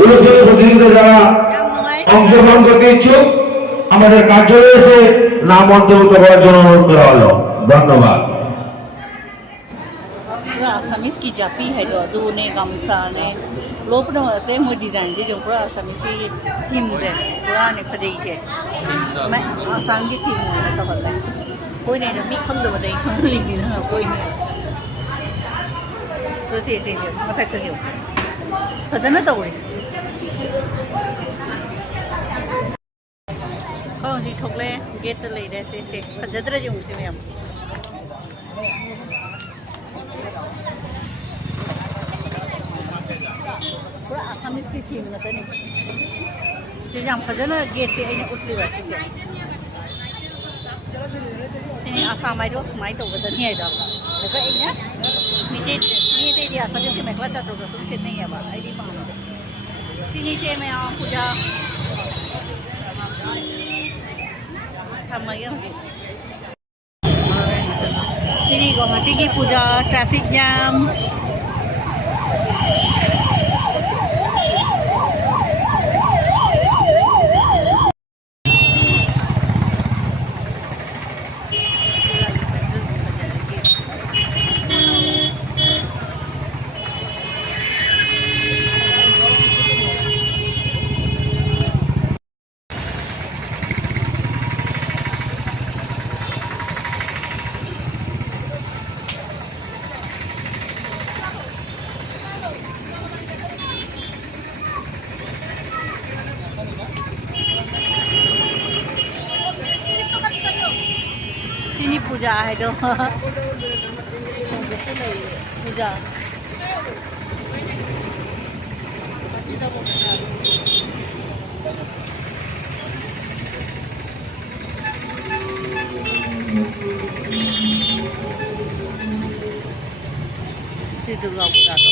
উল্লেখযোগ্য প্রতিযোগিতা যারা অংশগ্রহণ করতে ইচ্ছুক আমাদের কার্যালয়ে এসে নাম অন্তর্ভুক্ত করার জন্য অনুরোধ করা হলো। ধন্যবাদ। Assamese की जापी है जो दो ने गामसा ने लोग ना ऐसे मुझे डिजाइन जे जो पूरा Assamese की थीम जे पूरा ने खजाई जे मैं आसाम की थीम में तो बोलता है कोई नहीं जब मिखम तो बताइए तुम लिख दी ना कोई नहीं तो ऐसे ही मतलब तो क्यों खजाना तो वही कौन सी ठोकले गेट तो ले रहे से खजादरा जो उनसे में हम पूरा Assamese की थीम में तो नहीं चीज़ हम खजाना गेट से इन्हें उठली बात चीज़ इन्हें आसाम आई रोस माई तो बता नहीं आई दाल लेकिन इन्हें मीठे दी Assamese में क्लास चाटो का सुन से नहीं है बात आई दी पाँव चीनी से मैं आऊँ पूजा थमा गया मुझे चीनी गुवाहाटी की पूजा ट्रैफिक जैम पूजा है तो पूजा दुर्गा पूजा तो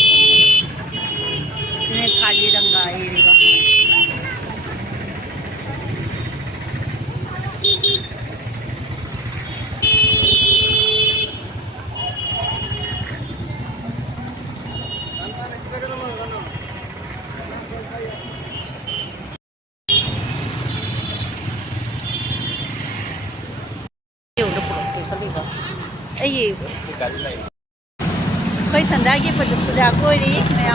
खाली रंगा ये कोई संध्या की पूजा कोई मैं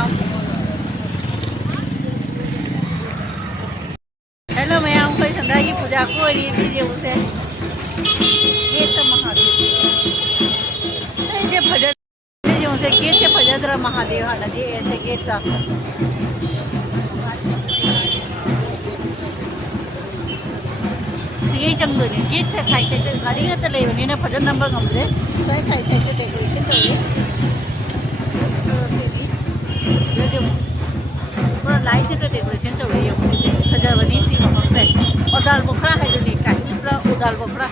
हेलो मैं आऊँ कोई संध्या की पूजा कोई दीजिए उसे गेट तो महादेव ऐसे भजन जो उसे गेट से भजन महादेव आना जी ऐसे गेट का ये चंग गेट से साइड से गाड़ी का तो ले ना भजन नंबर हमसे साइड साइड से डेकोरेशन तो ये पूरा लाइट से डेकोरेशन तो ये हजार बनी सी हमसे और दाल बकरा है जो देखा है पूरा उदाल बकरा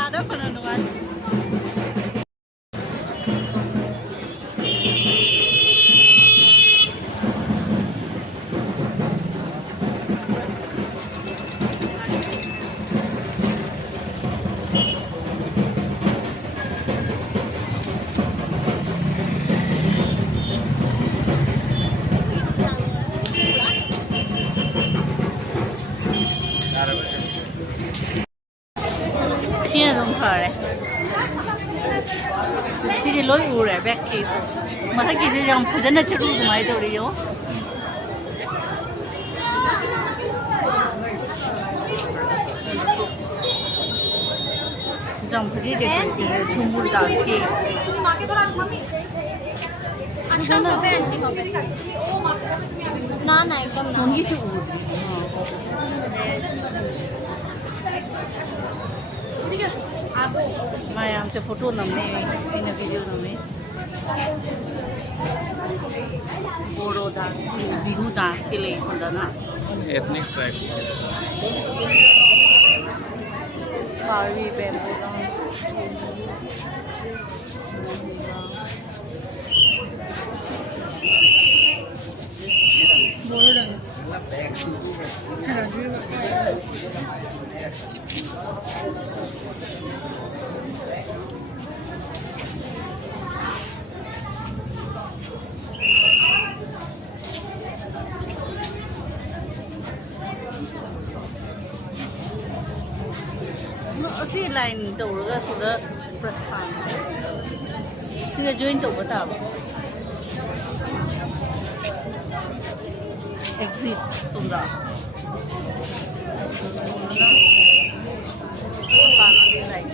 Ada pernah nungai. Thiên đồng thời đấy. Chỉ đi lối u rồi, back case. Mà thấy cái gì trong phải dẫn nó chưa đủ mấy đâu đi vô. Trong phải đi để cái gì chung mua đào ski. ना ना एकदम ना Songi से ऊ. मैं आमचे photo नमने इन video नमने बोरो dance Bihu dance के लिए सुंदर ना एथनिक ट्राइब पावी बैम्बू डांस बोरो dance si line tawraga suda prasthan siga join tawba taba exit sunda panali line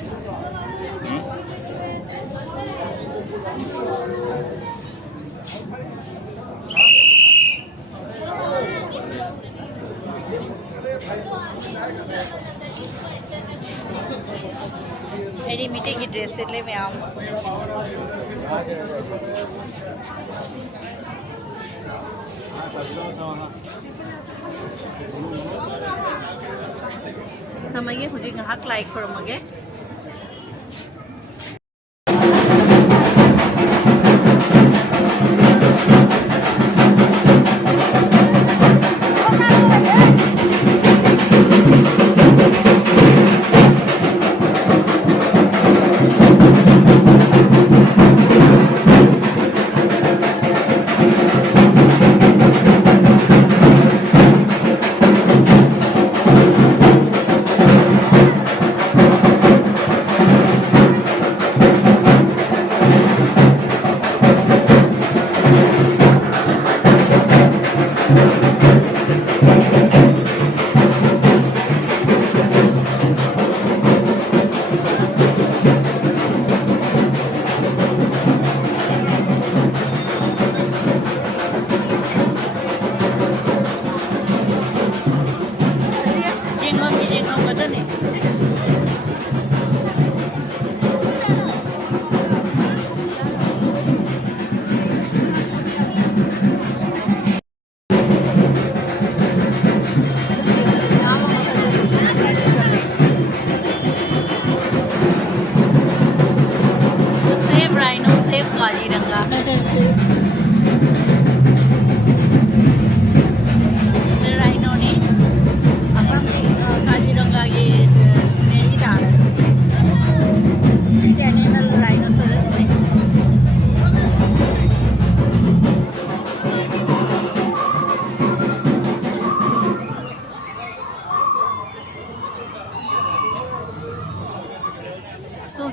मेरी मीटे की ड्रेस से ले मैं आऊँ थमाइए मुझे घाक लाइक करो मगे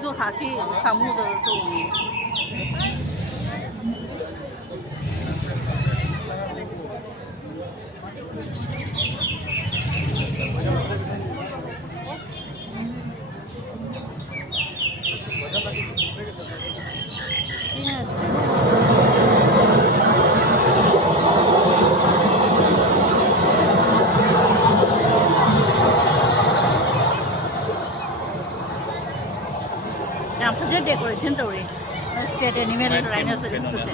जो हाथी समुद्र तो डेकोरेशन तो स्टेट एनिमल राइनोसरस को से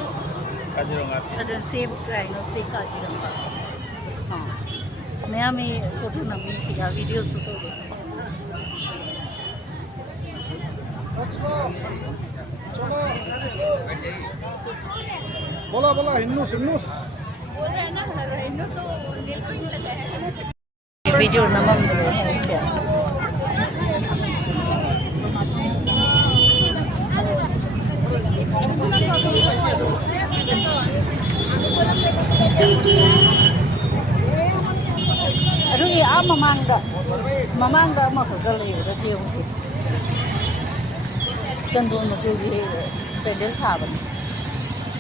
अदर सेव राइनो से काजीरंगा हां मैं फोटो नमी सिगा वीडियो शूट हो बोला बोला हिन्नूस हिन्नूस वीडियो नमम दे ꯑꯗꯨꯒꯤ ꯃꯃꯥꯡꯗ ꯑꯃꯈꯛꯇ ꯂꯩꯕꯗ ꯆꯦꯡꯁꯦ ꯆꯟꯗꯣꯟ ꯃꯆꯨꯒꯤ ꯄꯦꯟꯗꯦꯜ ꯁꯥꯕꯅꯤ